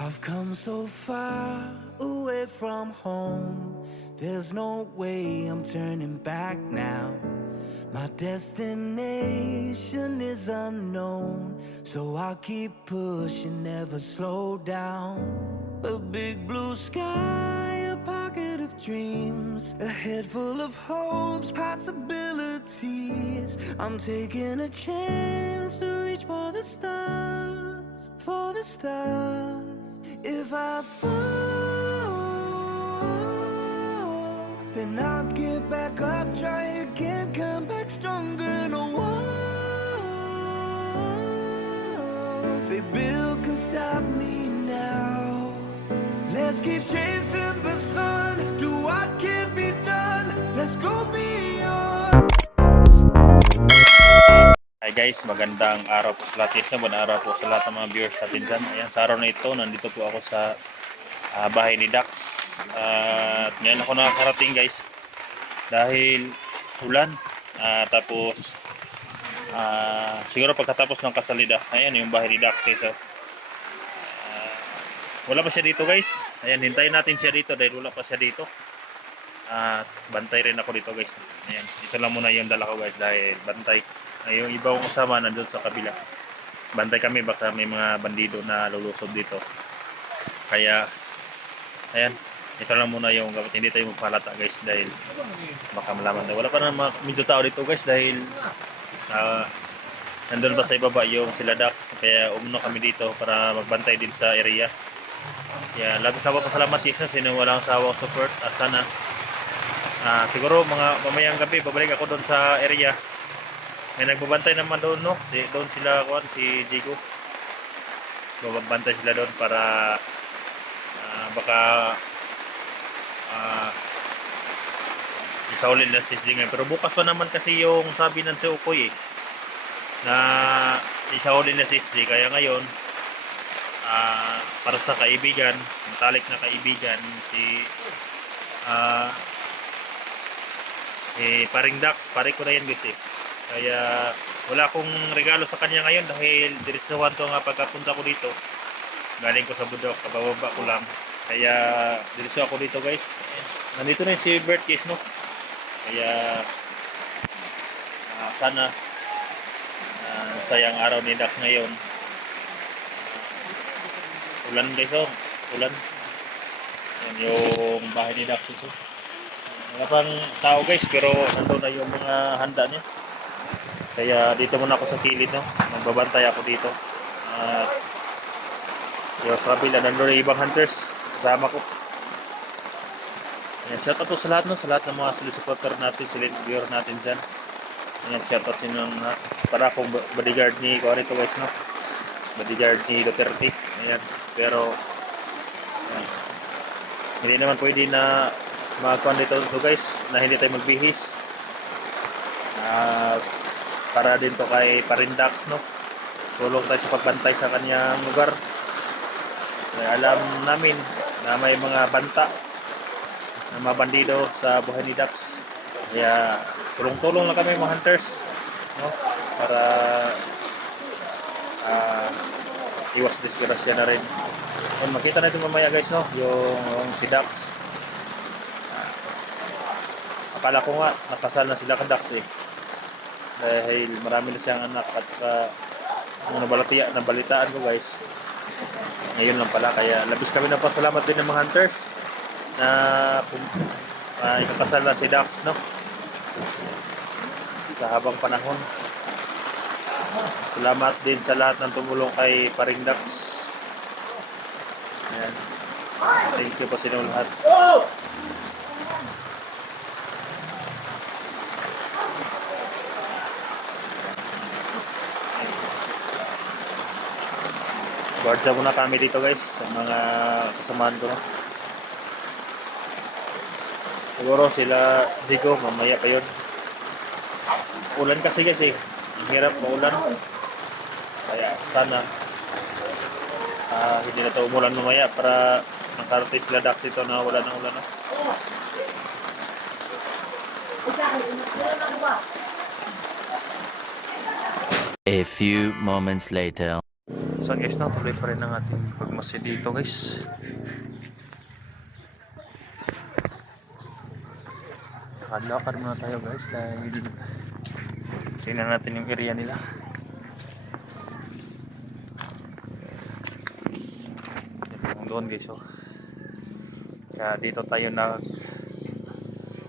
I've come so far away from home. There's no way I'm turning back now. My destination is unknown, so I'll keep pushing, never slow down. A big blue sky, a pocket of dreams, a head full of hopes, possibilities. I'm taking a chance to reach for the stars, for the stars. If I fall, then I'll get back up, try again, come back stronger. No walls they build can stop me now. Let's keep chasing the sun, do what can be done. Let's go beyond. Hi guys, magandang araw po sa lahat. Magandang araw po sa lahat ng mga viewers natin dyan. Ayan, sa araw na ito, nandito po ako sa bahay ni Dax. At ngayon ako nakakarating guys. Dahil ulan. Tapos, siguro pagkatapos ng kasalida. Ayan, yung bahay ni Dax. So, wala pa siya dito guys. Ayan, hintayin natin siya dito dahil wala pa siya dito. At bantay rin ako dito guys. Ayan, ito lang muna yung dala ko guys dahil bantay. Yung iba kong kasama nandun sa kabila. Bantay kami baka may mga bandido na lulusob dito. Kaya ayan, ito lang muna yung gamit. Hindi tayo magpalata guys dahil baka malaman na wala pa na medyo tao dito guys dahil nandun pa sa ibaba yung sila Dax. Kaya umno kami dito para magbantay din sa area. Kaya labis na pasalamat guys sa sino walang sawang support. Sana siguro mga mamayang gabi babalik ako doon sa area. May nagbabantay naman doon, no? Doon sila, si Jigo. Babantay sila doon para baka isaulin na si Jingay. Pero bukas pa naman kasi yung sabi ng si Ukoy na isaulin na si SJ. Kaya ngayon, para sa kaibigan, yung talik na kaibigan, si Paring Dax, pare ko na yan guys eh. Kaya wala akong regalo sa kanya ngayon dahil diretsuhan ko nga pagkapunta ko dito. Galing ko sa bundok, kabababa ko lang. Kaya diretso ako dito guys. Nandito na yung si Bert Case, no? Kaya sana sayang araw ni Dax ngayon. Ulan guys, oh. Ulan. Yan yung bahay ni Dax. Wala pang tao guys pero nandun na yung mga handa niya. Kaya dito muna ako sa kilid, no? Magbabantay ako dito. At yung sa kabila, nandun yung ibang hunters. Kasama ko. Ayan, shout out po sa lahat, no? Sa lahat ng mga supporter natin, silent viewer natin dyan. Ayan, shout out sinong para akong bodyguard ni Corito guys, no? Bodyguard ni Duterte. Ayan. Pero ayan, hindi naman pwede na magkuhan dito guys na hindi tayo magbihis. Para din to kay Paring Dax, no? Tulong tayo sa pagbantay sa kanyang lugar. Kaya alam namin na may mga banta na mga bandido sa buhay ni Dax. Kaya tulong-tulong lang kami mga hunters, no? Para iwas disgrasya na rin. Kung makita natin mamaya guys, no? Yung si Dax. Akala ko nga nakasal na sila kay Dax eh. Dahil marami na siyang anak at nabalitaan ko guys. Ngayon lang pala kaya labis kami na pasalamat din ng mga hunters na ikakasal na si Dax, no? Sa habang panahon. Salamat din sa lahat ng tumulong kay Paring Dax. Ayan. Thank you po sa inyo lahat. Guardsa muna kami dito guys sa mga kasamahan ko, no? Siguro sila Zico mamaya pa yun. Ulan kasi guys eh. Ang hirap maulan. Kaya sana hindi na ito umulan mamaya para makarating sila Dax dito na wala ng ulan, no? A few moments later. So guys, no, tuloy pa rin ang ating pagmasid dito guys. Lakad muna tayo guys dahil tingnan natin yung area nila. Doon guys, oh. Kaya dito tayo na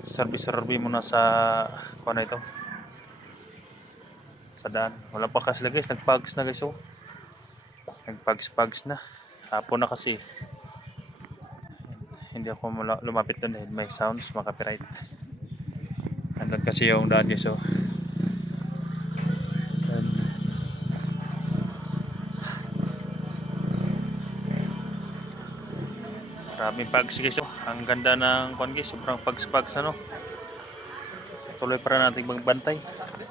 survey muna sa ano ito, sa daan. Wala pa kasi guys, nagpags na guys, oh. Nagpags na. Hapon na kasi. Hindi ako lumapit doon dahil may sounds, mga copyright. Andun kasi yung daan guys, oh. Maraming pags guys, oh. Ang ganda ng kuan guys, sobrang pags ano. Tuloy para natin magbantay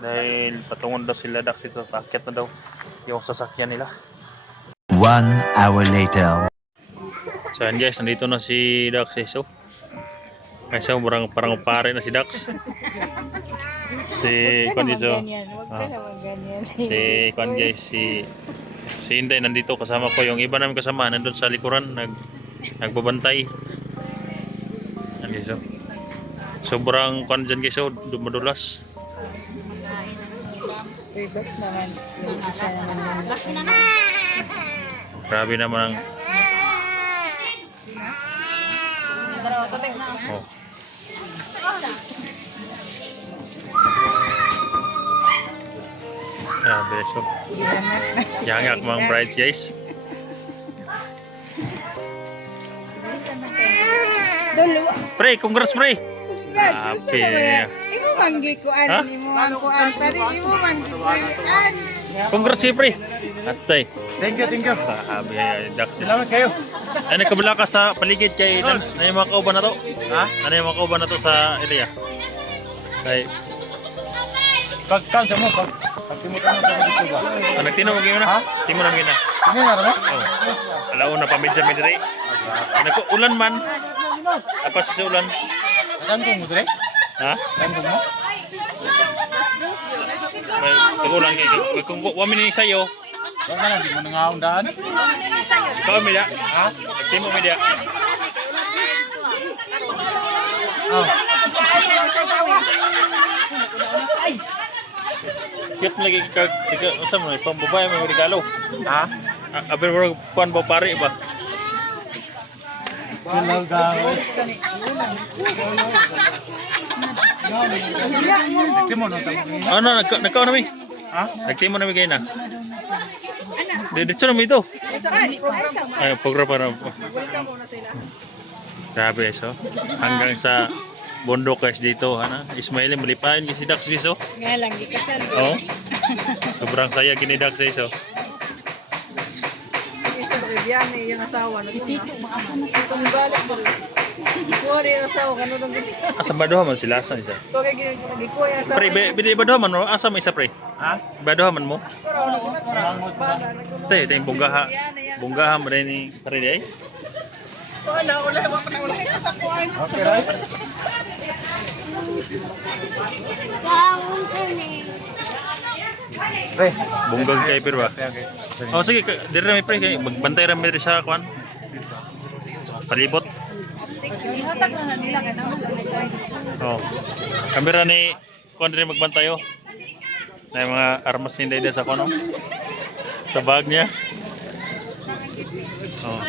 dahil patungon daw sila Dax ito, paakyat na daw yung sasakyan nila. 1 hour later. So yan guys, nandito na si Dax guys, oh. Kasi parang pare na si Dax. Si kuan guys, oh. Huwag ka naman ganyan. Si kuan guys, si Inday nandito kasama ko, yung iba namin kasama nandun sa likuran nagbabantay. Yan guys, oh. Sobrang kuan dyan guys, oh, madulas. Relax naman. Yung isa naman. Grabe naman ang oh. Grabe, so yangak mga brides guys. Pre, congrats pre. Congrats, isa na ba yan? Imo manggi ko ano ni mo ang kuan tadi imo manggi ko an. Congrats pre. Atay. Thank you. Grabe, Dax. Salamat kayo. Ano kabila ka sa paligid kay ano yung mga kauban na to? Ha? Ano yung mga kauban na to sa area? Kay Pagkansa mo, pagtimutan mo sa dito ba? nagtino mo gyud na? Ha? Timo na gyud na. Ano nga naman? Oh. Alaw na pamidya mi diri. Nako ulan man. Apa sa ulan? Kantong mo dire? Ha? Kantong mo? May ulan kay kung wa mi ni sayo. Wala na, di mo nangaundaan. Ikaw mi dia. Ha? Nagtimo mi dia. Oh. Cute lagi kag usa mo pambabae mo regalo. Ha? Aber mo kuan ba pare ba? Hello guys. Timo no tamo. Ano nagkaon na mi? Ha? Nagtimo na mi kay na. Dito na mi ito. Ay, program para. Grabe so. Hanggang sa bundok guys dito, ano? Ismail malipayan si Dax guys, oh. Nga lang gikasal. Oh. Sobrang saya gini Dax guys, oh. Biyan yung asawa na. Si Tito maasa na itong balik mo. Kuha yung asawa kanu nang gid. Asa baduha man sila sa isa. Pagay gikuha yung asawa. Pre, bidi baduha man mo, asa may isa pre? Ha? Baduha man mo. Mangot ba? Tay bunggaha. Bunggaha mo rin ni pare di ay. Wala wa pa wala sa kuan. Okay, right? Pre, Bunggag kay pero ba? okay. Oh sige, dire na mi pre kay magbantay ra mi diri sa kwan. Palibot. Ihatag na nila kana. Oh. Kamera ni kwan diri magbantay oh. Na mga armas ni Inday sa kono. Sa bag niya. Oh.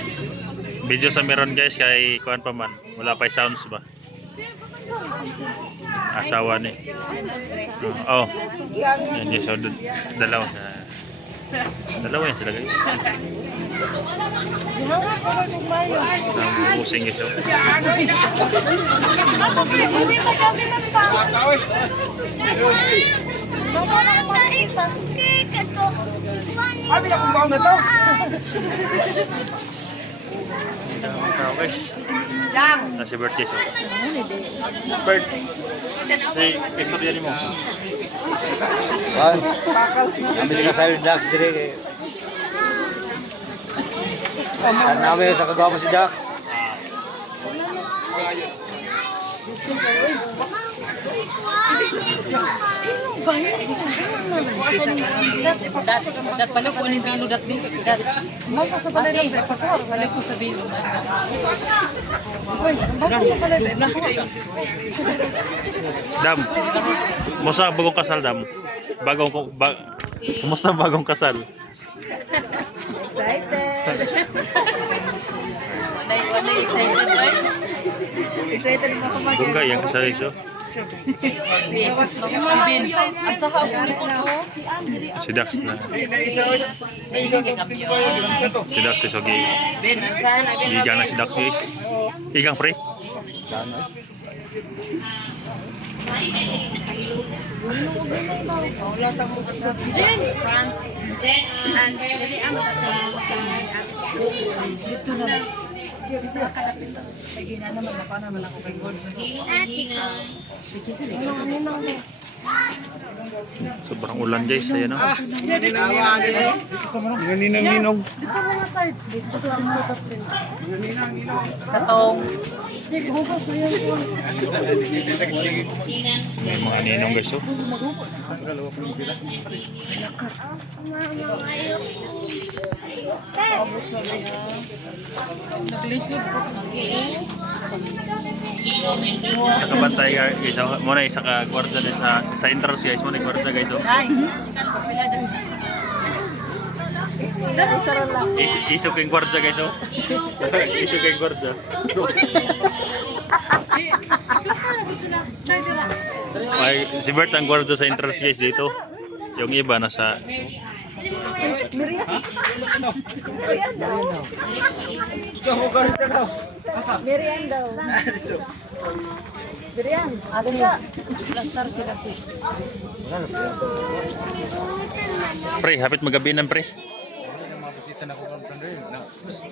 Video sa meron guys kay kuan pa man. Wala pa sounds ba. Asawa ni. Oh. Yan yes, so dalawa. Dalawa yan sila guys. Ang busing guys. Oh. Abi ako ba na to? Tao guys. Nasi birthday so. Bird. Si istorya ni mo. Wan. Abi ka sa Dax dire kay. Namin sa kagawa si Dax. Dat pala ko ang bilo dat din. Dat. Mama sa pala ng pastor, wala ko sa bilo. Uy, mama sa pala ng. Dam. Kumusta ang bagong kasal, Dam? Kumusta ang bagong kasal? Excited. Wala excited ba? Excited mo sa mga. Bungga yung kasal iso. Bin. Asa ka ulit ko? Si Dax na. Si Dax is okay. Ben, saan na ben? Igang na si Dax is. Igang pre. Dito na. Lagi na naman ako naman ako kay God. Sobrang ulan guys. Ayan o. Katong. May mga ninong guys o. Naglisod ko. Nakabantay guys. Muna isa ka kwarta na sa entrance guys. Muna kwarta guys o. Iso keng kwarta guys o. Iso keng kwarta. Ay, si Bert ang kwarta sa entrance guys dito. Yung iba nasa Merian daw. Merian. Ada niya. Plaster sila si. pre, hapit magabi ng pre.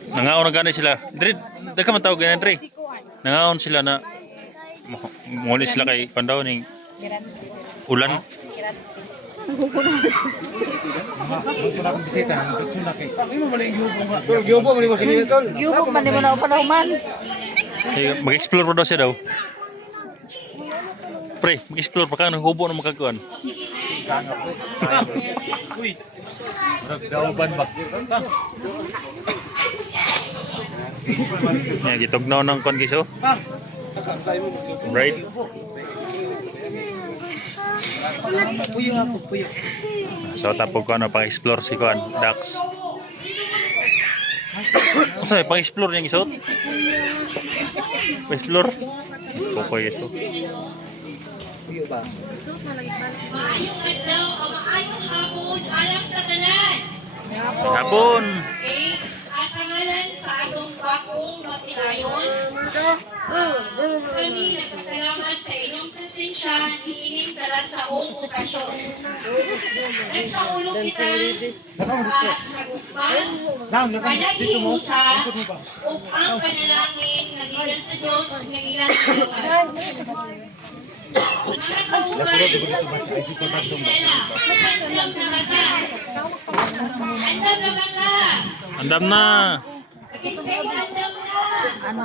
Nangaon na gani sila. Dre, dagka man tawag ganyan, Dre. Nangaon sila na muli sila kay pandaw ning ulan. Yubo man di mo na panahuman. Mag-explore pa daw siya daw. Pre, mag-explore pa ka, nanghubo na makagkuhan. Gitugnaw ng kuhan guys, oh. Right? So tapos ko ano pang-explore si kuhan, Dax. Masa pang-explore niya gisot? Pang-explore? Pokoy guys, oh. Maayong adlaw o maayong hapon alang sa tanan. Hapon! Okay? Asa ngalan sa atong bagong matilayon. Kami nagpasalamat sa inyong presensya hiining talansaong okasyon. Nagsaulog kita sa gugman, panagihusa, o ang panalangin nagilan sa Diyos, nagilan sa Diyos. Mga kauban, Dela, andam na mata. Andam na mata. Andam na! Kisay andam na.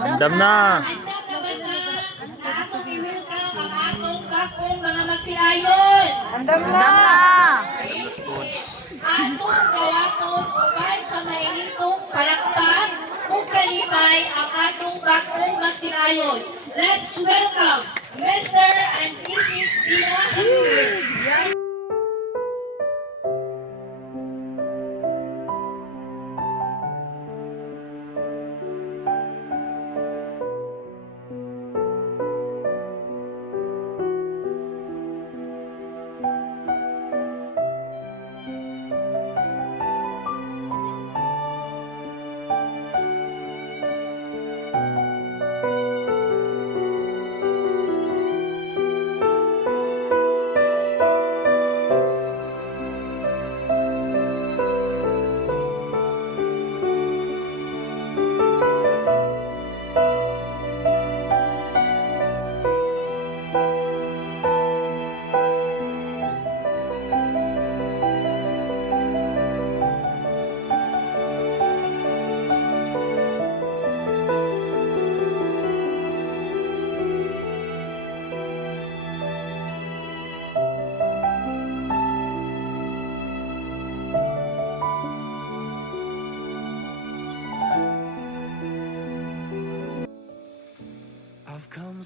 Andam na! Andam na mata. Atong i-welcome ang atong bakong mga magtilayon. Andam na. Atong gawaton uban sa mainitong palakpak kung kalipay ang atong bakong magtilayon. Let's welcome Mr. and Mrs. Tina.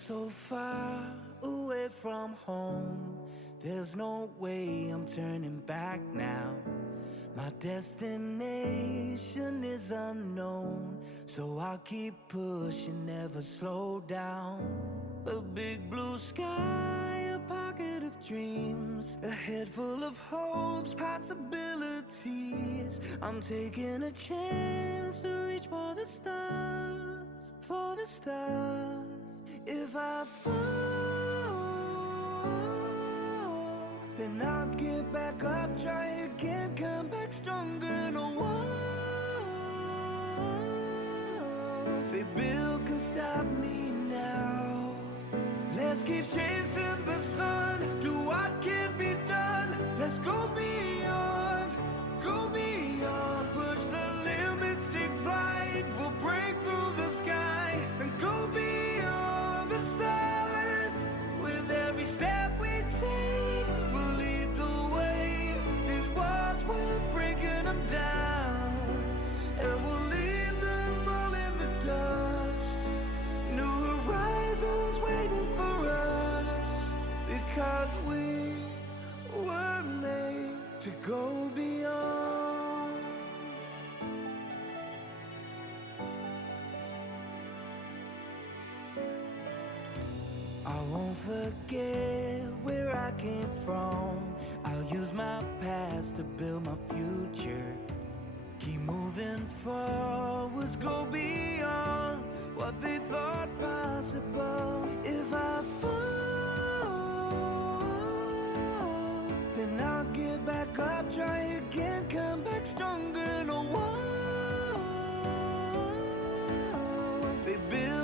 so far away from home. There's no way I'm turning back now. My destination is unknown, so I'll keep pushing, never slow down. A big blue sky, a pocket of dreams, a head full of hopes, possibilities. I'm taking a chance to reach for the stars, for the stars. If I fall, then I'll get back up, try again, come back stronger. No walls they build can stop me now. Let's keep chasing the sun, do what can be done. Let's go beyond, push the limits, take flight. We'll break through the sky and go beyond the stars. With every step we take, we'll lead the way. These walls, we're breaking them down, and we'll leave them all in the dust. New horizons waiting for us, because we were made to go beyond. I won't forget where I came from. I'll use my past to build my future. Keep moving forwards, go beyond what they thought possible. If I fall, then I'll get back up, try again, come back stronger. No walls they build